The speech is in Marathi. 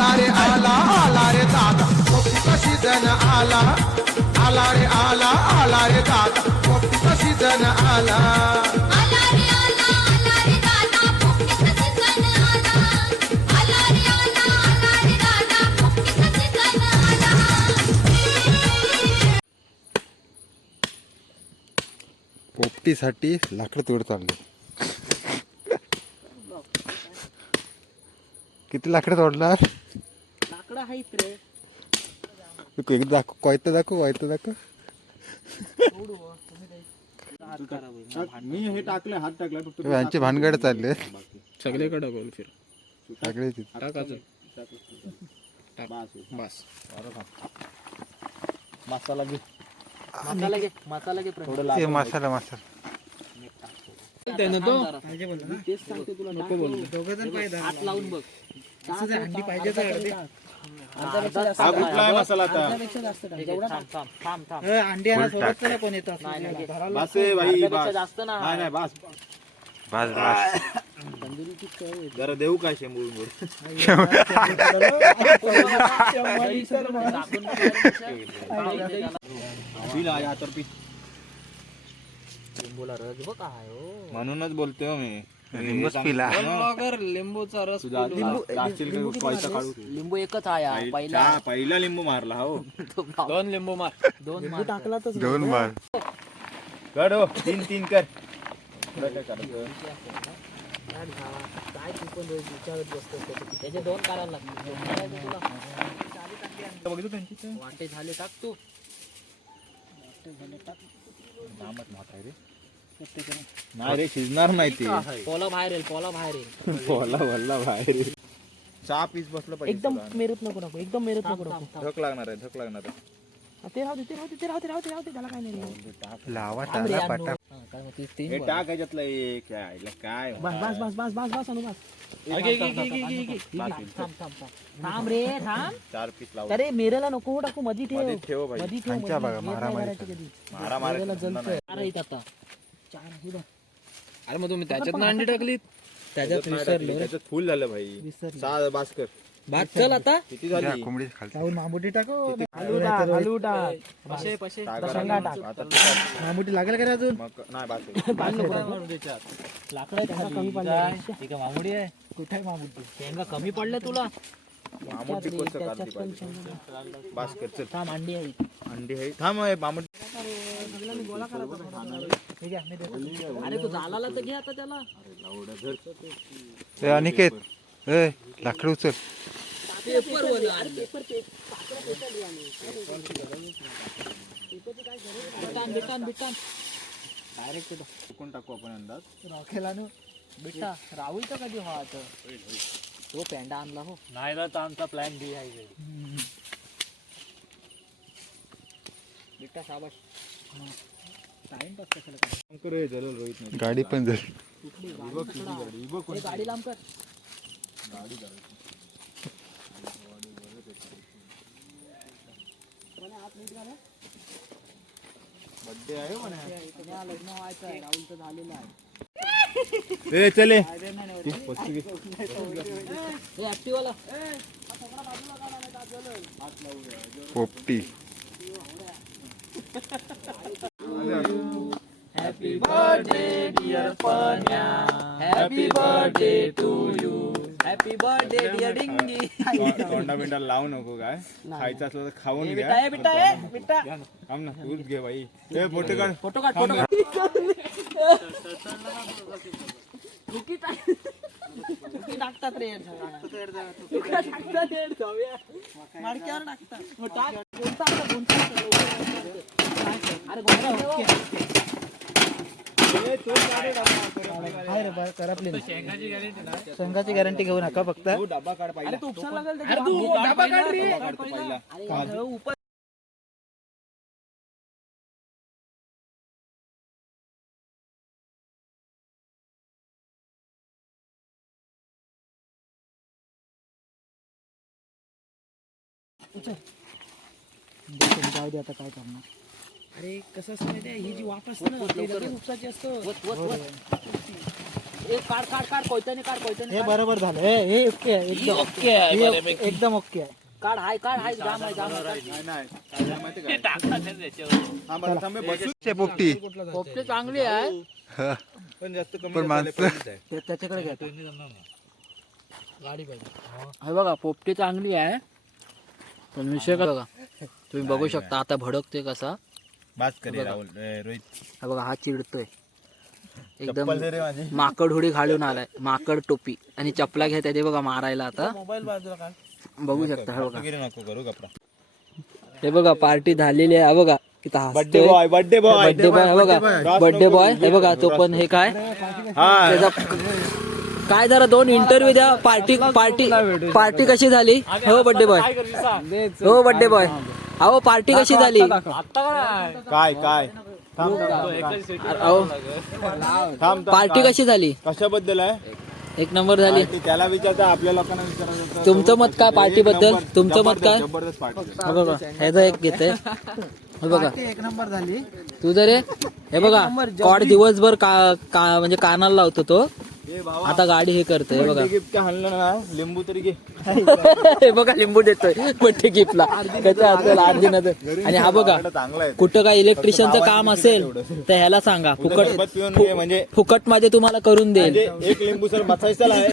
आला रे आला आला रे दादा पोपटीचा सीजन आला आला रे आला आला रे दादा पोपटीचा सीजन आला आला रे आला आला रे दादा पोपटीचा सीजन आला आला रे आला आला रे दादा पोपटीचा सीजन आला पोपटीसाठी लाकडं तोड चालले. किती लाकडं तोडणार? लाकडं आहेत रे. एकदा दाखव, कोयता दाखव, कोयता दाखव. मी हे टाकले, हात टाकला फक्त. यांचे भानगड चालले सगळीकडे गोल फिर. सगळे. टाकायचं. बस. मसाला घे. मसाला घे, मसाला घे. ते मसाला मसाला तेच सांगते तुला. नको बोल. हात लावून बघ. अंडी पाहिजे तर हा कुठला आहे मसाला आता? अंडी आणा सोबत तर कोण येतं. बस आहे भाई, बस. जास्त ना. नाही नाही बस. बस बस. तंदुरीची चव जरा देऊ काय शेंबूळ गोड. लिंबूला रस बघ काय हो. म्हणूनच बोलतोय हो मी. लिंबूच पिला. लिंबूचा रस. लिंबू लिंबू एकच आहे पहिला. पहिला लिंबू मारला हो. दोन लिंबू मार. दोन लिंबू टाकला तर दोन मार. गड हो, 3-3 कर. काय तू पण विचारत बसतो. त्याचे दोन करायला लागतील. वाटे झाले टाक तू. नाही रे, शिजणार नाही ते. पोला बाहेर येईल. पोला बाहेर येईल. बोला बोलला बाहेर. 6 पीस बसलं पाहिजे. एकदम मेरत नको नको. एकदम मेरत नको नको. धक लागणार आहे, धक लागणार आहे. ते राहू दे, ते राहू दे, ते राहू दे, राहू दे, राहू दे. त्याला काय नाही. लावा टाका पटा. काय मग तीन हे टाक ह्याच्यातलं एक. यायला काय बस बस बस बस बस बस अनु बस. थांब थांब थांब थांब रे थांब. 4 पीस लावू. अरे मेरेला नको टाकू. मधी ठेव. ठेव भाई. मधी ठेव. खांच्या बघा, मधी. मारामारी येत नाही कधी. मारा मारा मेरेला जलतोय. अरे इथं आता 4 आहे बघ. अरे मग तुम्ही त्याच्यात अंडी टाकलीत. त्याच्यात विसरलो रे. त्याच्यात फुल झालं भाई. विसरलो. 6 बास कर. भात चल आता. किती झाली? कोंबडी खालची. जाऊन मामुटी टाको. आलू टाक. आलू टाक. पशे पशे शेंगा टाक. आता टाक. मामुटी लागेल का रे अजून. मग नाही बास आहे. लाकडं त्यांना कमी पडलं. ठीक आहे मामुडी आहे. कुठे आहे मामुटी. शेंगा कमी पडल्या तुला. मामुटी कोणचं काढली पाहिजे. बास कर चल. थांब अंडी आहे. अंडी आहे. थांब हे मामुटी. ठीक आहे मी देतो. अरे तू झाला तर घे आता त्याला. ए अनिकेत, ए लाकडं उचल. पेपर डायरेक्ट कोण टाकू आपण अंदाज. रॉकेला नु बेटा राहुल तर कधी व्हायचं. तो पेंडा आणला हो. नाही तर आमचा प्लॅन बी आहे. बेटा शाबाश. टाइम पास कशाला काय. शंकर हे जलल रोहित नाही. गाडी पण झाली. हे गाडी लांब कर. बर्थडे आहे म्हणे. लग्न व्हायचं आहे. राहुलचं झालेलं आहे. ए चले. हे ऍक्टिव्हला. पोपटी. Happy birthday dear Panya. Happy birthday to you. Happy birthday dear Dingi. तोंडा बिंडा लावू नको काय. खायचं असलं तर खाऊन बेटा घ्या. ए बेटा ए बेटा. थांब ना, तूच घे भाई. ए फोटो काढ. फोटो काढ. फोटो काढ. रुकी टाकतात रे. माडक्यावर टाकतात. अरे शेंगाची गॅरंटी घेऊ नका फक्त. तू डबा काढ पहिला. तू उपसा लागेल. डबा काढ पहिला. जाऊ दे आता काय करणार. अरे कसं असतं माहिती आहे. ही जी वाफ असते ना ती लगेच उपसाची असतं. काढ काढ काढ कोयत्याने काढ कोयत्याने हे बरोबर झालं हे ओके आहे एकदम ओके आहे हे बऱ्यापैकी. एकदम ओके आहे काढ हाय जाम आहे पोपटी पोपटी चांगली आहे पण माणसं त्याच्याकडे घ्या गाडी पाहिजे हे बघा पोपटी चांगली आहे पण विषय का बघा तुम्ही बघू शकता आता भडकते कसा हा बघा हा चिडतोय एकदम माकड हुडी घालून आलाय माकड टोपी आणि चपला घेत आहे ते बघा मारायला आता बघू शकता हे बघा हे बघा पार्टी झालेली आहे बघा बर्थडे बॉय हे बघा बर्थडे बॉय हे बघा तो पण हे काय त्याचा काय जरा 2 इंटरव्ह्यू द्या पार्टी कशी झाली हो बर्थडे बॉय हो बर्थडे बॉय अहो पार्टी कशी झाली काय पार्टी कशी झाली कशाबद्दल आहे एक नंबर झाली त्याला विचारता आपल्या लोकांना विचारायचं तुमचं मत काय पार्टी बद्दल तुमचं मत काय जबरदस्त पार्टी हे बघा ह्याचा एक घेते हे बघा एक नंबर झाली तू जर हे बघा कॉड दिवसभर म्हणजे कानाला लावतो तो आता गाडी हे करतोय हे बघा गिफ्ट हल्लं ना लिंबू तरी घे हे बघा लिंबू देतोय बड्डे गिफ्टला कसं असेल 8 दिनाचं आणि हा बघा चांगला आहे कुठं काय इलेक्ट्रिशियनचं काम असेल तर ह्याला सांगा सरबत पिऊन घे म्हणजे फुकट मध्ये तुम्हाला करून देईल एक लिंबू सर बसायचं आहे